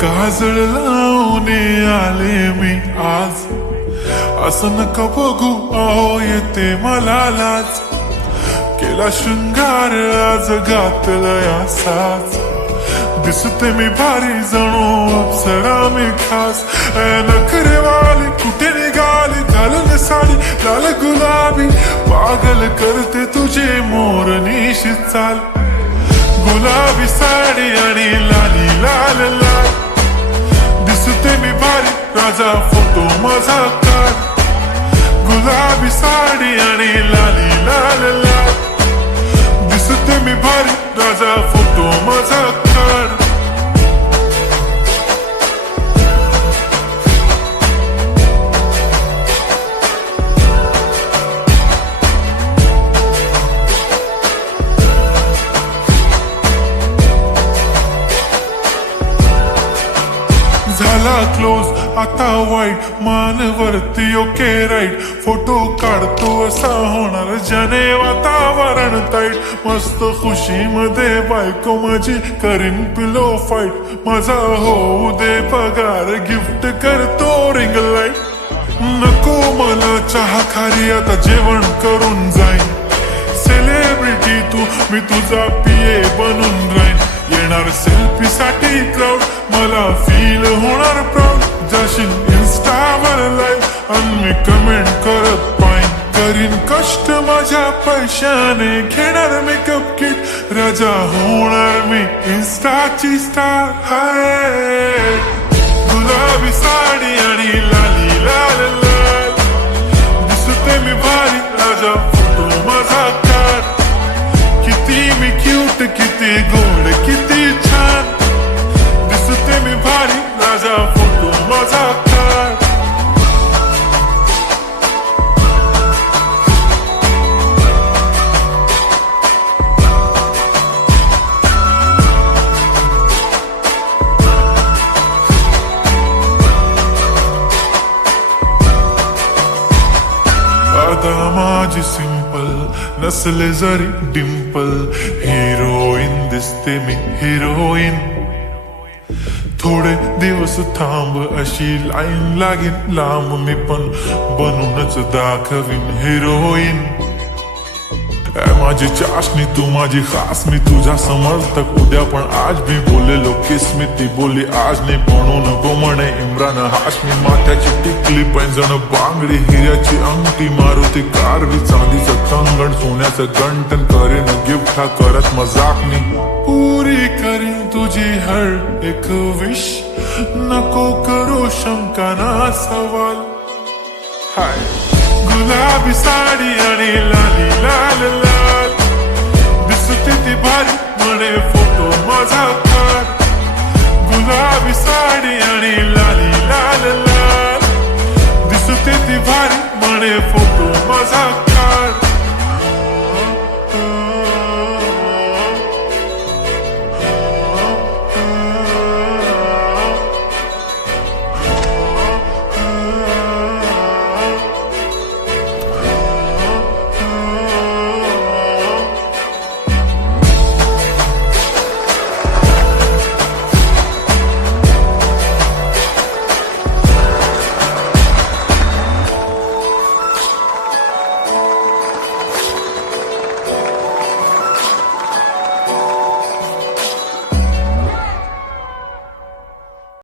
काजळ लावून आले मी आज, असं नका बघू अहो येते मला लाज. केला शृंगार आज घातलाय असाच, दिसते मी भारी जणू अप्सरा मी खास. नखरेवाली कुठे निघाली घालून साडी लाल गुलाबी, पागल करते तुझे मोर निशी चाल. गुलाबी साडी आणि लाली लाल लाल, दिसते मी भारी राजा फोटो माझा काढ. गुलाबी साडी आणि लाली लाल लाल, दिसते मी भारी राजा फोटो माझा काढ. झाला क्लोज आता वाईट, मानवरती ओके राईट. फोटो काढतो असा होणार ज्याने वातावरण ताईट. मस्त खुशी मध्ये बायको माझी करीन पिलो फाईट. माझा होऊ दे पगार गिफ्ट करतो रिंग लाईट. नको मला चहा खारी आता जेवण करून जाईन. सेलिब्रिटी तू मी तुझा पिये बनून राहीन. येणार सेल्फी साठी क्राऊड मला फील होणार प्राऊड. जाशील इन्स्टावर लाईव्ह आणि मी कमेंट करत पाईन. करीन कष्ट माझ्या पैशाने घेणार मेकअप किट. राजा होणार मी इन्स्टाची स्टार. हाय गुलाबी साडी आणि लाली लाल लाल, दिसते मी भारी राजा फोटो माझा काढ. किती मी क्यूट किती गोड किती छान, दिसते मी भारी राजा फोटो माझा काढ. आता माझी सिंपल नसले जरी डिंपल, हिरोईन दिसते मी हिरोईन. थोडे दिवस थांब अशी लाईन लागेल लांब, मी पण बनूनच दाखवीन हिरोईन. माझी चाशनी तू माझी खास, मी तुझा समर्थक उद्या पण आज भी बोलेलो किस मी. ती बोली आज नाही म्हणून नको म्हणे इम्रान हाशमी. माथ्याची टिकली पैंजण बांगडी हिऱ्याची अंगठी, मारुती कारवी चांदीचं कंगण सोन्याचं गंटन. करेन गिफ्ट हा करत मजाकनी, पुरी करीन तुझी हर एक विश. नको करू शंका ना सवाल. हाय गुलाबी साडी आणि लाली लाल लाल, दिसते ती भारी म्हणे फोटो माझा काढ. गुलाबी साडी आणि लाली लाल लाल, दिसते ती भारी म्हणे फोटो माझा